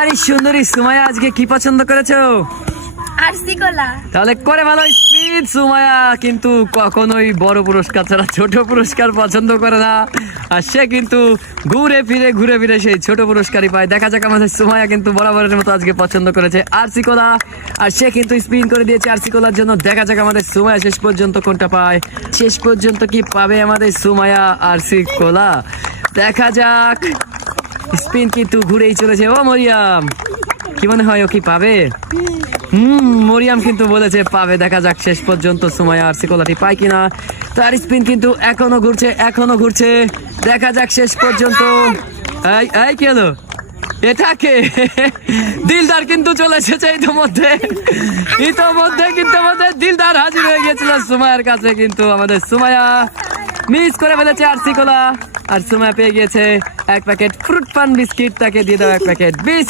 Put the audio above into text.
আরে সুন্দরী সুমাইয়া, আজকে কি পছন্দ করেছো? আরসি কলা। তাহলে করে ভালো স্পিড। সুমাইয়া কিন্তু কখনোই বড় পুরস্কার ছাড়া ছোট পুরস্কার পছন্দ করে না, আর সে কিন্তু ঘুরে ফিরে সেই ছোট পুরস্কারই পায়। দেখা যাক আমাদের সুমাইয়া কিন্তু বরাবরের মতো আজকে পছন্দ করেছে আরসি কলা, আর সে কিন্তু স্পিন করে দিয়েছে আরসি কলার জন্য। দেখা যাক আমাদের সুমাইয়া শেষ পর্যন্ত কোনটা পায়। শেষ পর্যন্ত কি পাবে আমাদের সুমাইয়া আরসি কলা? দেখা যাক। স্পিন কিন্তু ঘুরেই চলেছে। ও মরিয়াম, কি মনে হয় ও কি পাবে? মরিয়াম কিন্তু বলেছে পাবে। দেখা যাক শেষ পর্যন্ত সুমাইয়া আরসি কলাটি পায় কিনা। তার স্পিন কিন্তু এখনো ঘুরছে। দেখা যাক শেষ পর্যন্ত। এই কি হলো? এটাকে দিলদার কিন্তু চলে এসেছে ইতোমধ্যে কিন্তু আমাদের দিলদার হাজির হয়ে গেছিল সুমাইয়ার কাছে। কিন্তু আমাদের সুমাইয়া মিস করে ফেলেছে আরসি কলা, আর সুমাইয়া পেয়ে গিয়েছে এক প্যাকেট ফ্রুট পান বিস্কিট। তাকে দিয়ে দাও এক প্যাকেট বিস্কিট।